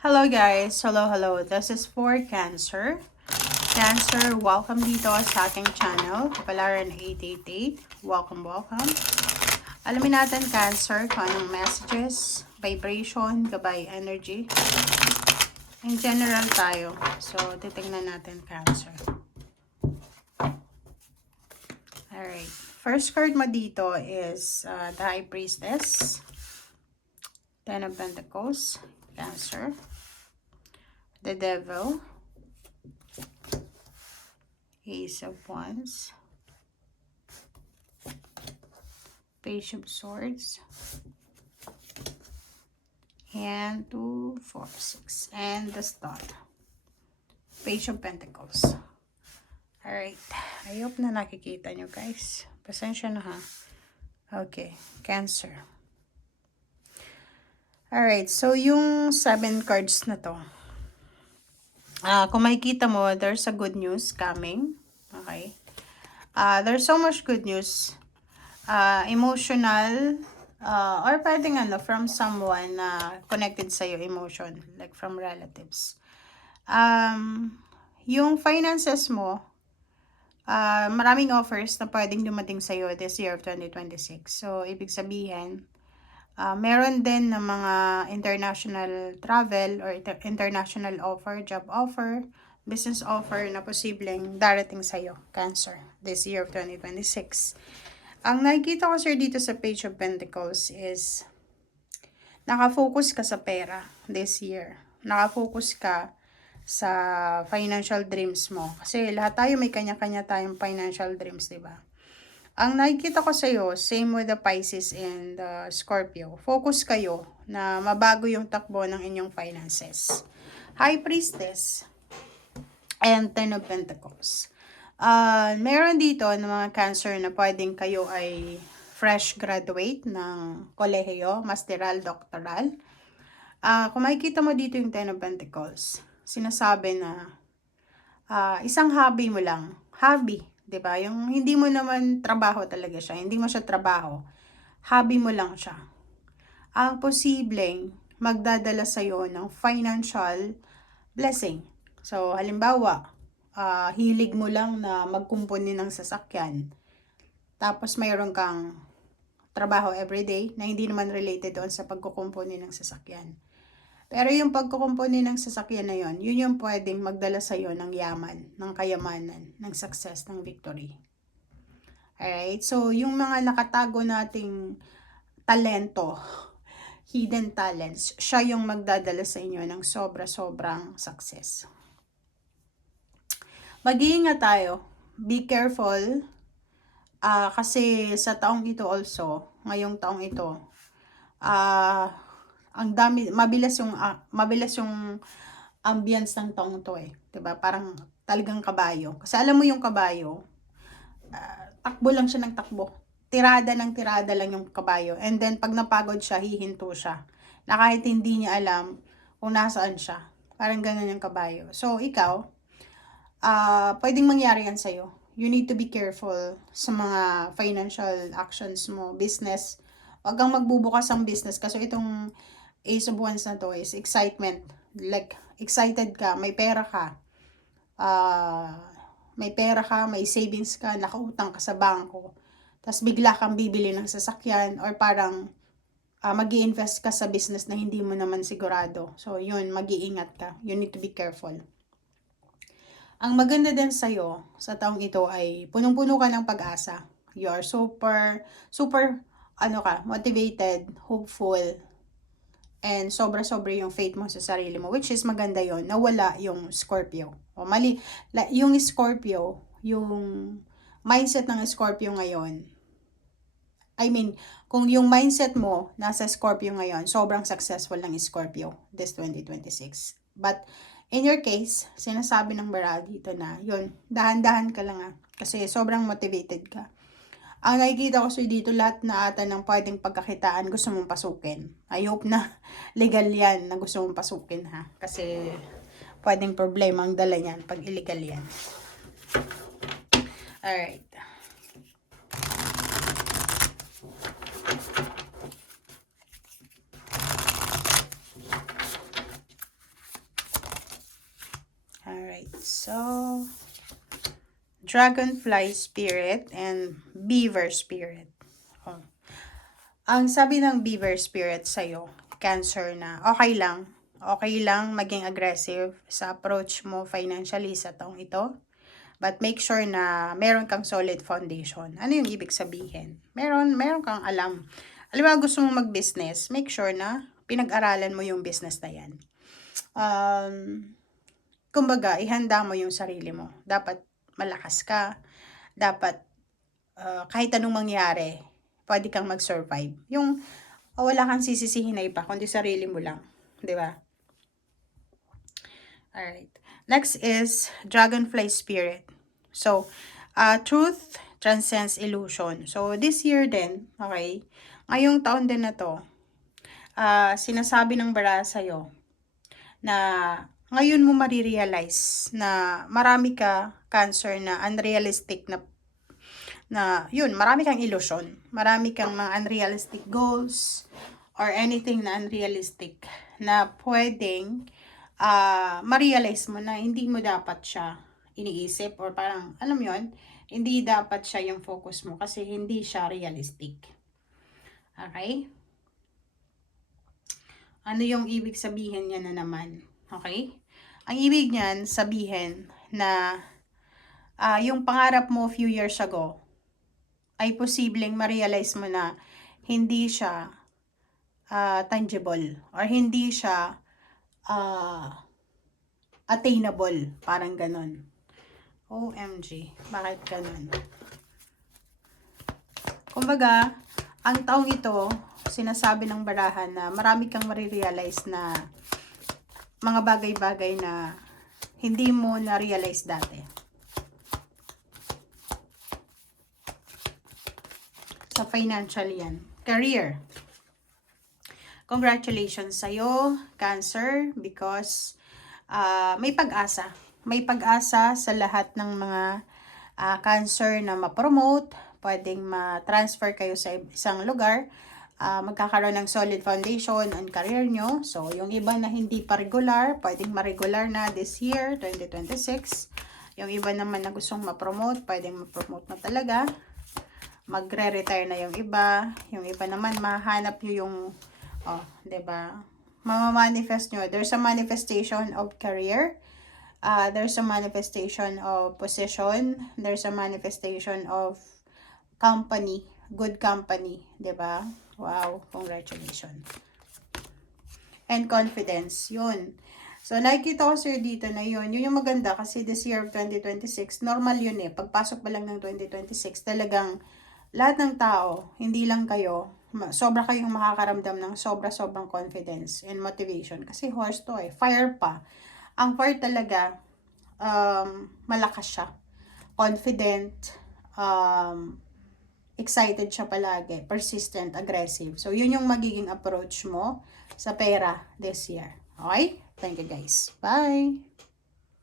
Hello guys! Hello! This is for Cancer. Cancer, welcome dito sa aking channel, Kapalaran 888. Welcome. Alamin natin Cancer kung anong messages, vibration, gabay energy. In general tayo. So, titignan natin Cancer. Alright. First card mo dito is the High Priestess. Ten of Pentacles. Cancer. The Devil. Ace of Wands. Page of Swords. And 2, 4, 6. And the Star. Page of Pentacles. Alright. I hope na nakikita nyo guys. Pasensya na ha. Okay. Cancer. Alright. So, yung 7 cards na to. Kung makikita mo, there's a good news coming. Okay. There's so much good news. Emotional, or pwedeng from someone na connected sa'yo, emotion, like from relatives. Yung finances mo, maraming offers na pwedeng dumating sa'yo this year of 2026. So, ibig sabihin, meron din ng mga international travel or international offer, job offer, business offer na posibleng darating sa'yo, Cancer, this year of 2026. Ang nakikita ko sir dito sa Page of Pentacles is nakafocus ka sa pera this year. Nakafocus ka sa financial dreams mo. Kasi lahat tayo may kanya-kanya tayong financial dreams, diba? Ang nakikita ko sa'yo, same with the Pisces and the Scorpio. Focus kayo na mabago yung takbo ng inyong finances. High Priestess and Ten of Pentacles. Meron dito ng mga Cancer na pwedeng kayo ay fresh graduate ng kolehiyo, masteral, doctoral. Kung makikita mo dito yung Ten of Pentacles, sinasabi na isang hobby mo lang. Hobby. 'Di ba? Yung hindi mo naman trabaho talaga siya. Hindi mo siya trabaho. Hobby mo lang siya. Ang posibleng magdadala sa iyo ng financial blessing. So, halimbawa, hilig mo lang na magkumpuni ng sasakyan. Tapos mayroon kang trabaho everyday na hindi naman related doon sa pagkukumpuni ng sasakyan. Pero yung pagkukumpuni ng sasakyan na yon, yun yung pwedeng magdala sa iyo ng yaman, ng kayamanan, ng success, ng victory. Alright? So, yung mga nakatago nating talento, hidden talents, siya yung magdadala sa inyo ng sobra-sobrang success. Mag-iingat tayo. Be careful. Kasi sa taong ito also, ngayong taong ito, ang dami, mabilas yung ambience ng taong to eh. 'Di ba? Parang talagang kabayo. Kasi alam mo yung kabayo, takbo lang siya ng takbo. Tirada ng tirada lang yung kabayo. And then pag napagod siya, hihinto siya. Na kahit hindi niya alam kung nasaan siya. Parang ganun yung kabayo. So ikaw, pwedeng mangyari yan sa'yo. You need to be careful sa mga financial actions mo, business. Huwag kang magbubukas ng business kasi itong Ace of Wands na to is excitement. Like, excited ka, may pera ka. May savings ka, nakautang ka sa bangko. Tapos bigla kang bibili ng sasakyan or parang mag-i-invest ka sa business na hindi mo naman sigurado. So, yun, mag-iingat ka. You need to be careful. Ang maganda din sa'yo, sa taong ito ay punong-puno ka ng pag-asa. You are super, motivated, hopeful, and sobra-sobra yung faith mo sa sarili mo, which is maganda yon. Nawala yung Scorpio. O mali, yung Scorpio, yung mindset ng Scorpio ngayon, kung yung mindset mo nasa Scorpio ngayon, sobrang successful ng Scorpio this 2026. But, in your case, sinasabi ng Bara dito na, yun, dahan-dahan ka lang kasi sobrang motivated ka. Ang nakikita ko dito, lahat na ata ng pwedeng pagkakitaan gusto mong pasukin. I hope na legal yan na gusto mong pasukin ha. Kasi pwedeng problema ang dala yan pag illegal yan. Alright. So, Dragonfly Spirit and Beaver Spirit. Oh. Ang sabi ng Beaver Spirit sa'yo, Cancer, na okay lang. Okay lang maging aggressive sa approach mo financially sa taong ito. But make sure na meron kang solid foundation. Ano yung ibig sabihin? Meron kang alam. Alam mo, gusto mo mag-business, make sure na pinag-aralan mo yung business na yan. Kumbaga, ihanda mo yung sarili mo. Dapat malakas ka. Dapat kahit anong mangyari, pwede kang mag-survive. Yung wala kang sisisihin na iba, kundi sarili mo lang. Di ba? Alright. Next is Dragonfly Spirit. So, truth transcends illusion. So, this year din, okay, ngayong taon din na to, sinasabi ng bara sa'yo na ngayon mo marirealize na marami ka, Cancer, na unrealistic yun, marami kang illusion. Marami kang mga unrealistic goals or anything na unrealistic na pwedeng ma-realize mo na hindi mo dapat siya iniisip or parang, alam mo yun, hindi dapat siya yung focus mo kasi hindi siya realistic. Okay? Ano yung ibig sabihin niya na naman? Okay? Ang ibig niyan sabihin na yung pangarap mo few years ago ay posibleng ma-realize mo na hindi siya tangible or hindi siya attainable, parang ganon. OMG, bakit ganon? Kumbaga, ang taong ito, sinasabi ng barahan na marami kang marirealize na mga bagay-bagay na hindi mo na-realize dati. Sa financial yan. Career. Congratulations sa'yo, Cancer, because may pag-asa. May pag-asa sa lahat ng mga Cancer na ma-promote, pwedeng ma-transfer kayo sa isang lugar, magkakaroon ng solid foundation on career nyo. So, yung iba na hindi pa regular, pwedeng ma-regular na this year, 2026. Yung iba naman na gustong ma-promote, pwedeng ma-promote na talaga. Magre-retire na yung iba. Yung iba naman, mahanap nyo yung, diba? Mamamanifest nyo. There's a manifestation of career. There's a manifestation of position. There's a manifestation of company. Good company. Diba? Wow. Congratulations. And confidence. Yun. So, nakikita ko sir dito na yun. Yun yung maganda kasi this year of 2026, normal yun eh. Pagpasok pa lang ng 2026, talagang lahat ng tao, hindi lang kayo, sobra kayong makakaramdam ng sobra-sobrang confidence and motivation. Kasi horse to eh. Fire pa. Ang fire talaga, malakas siya. Confident, excited siya palagi, persistent, aggressive. So, yun yung magiging approach mo sa pera this year. Okay? Thank you guys. Bye!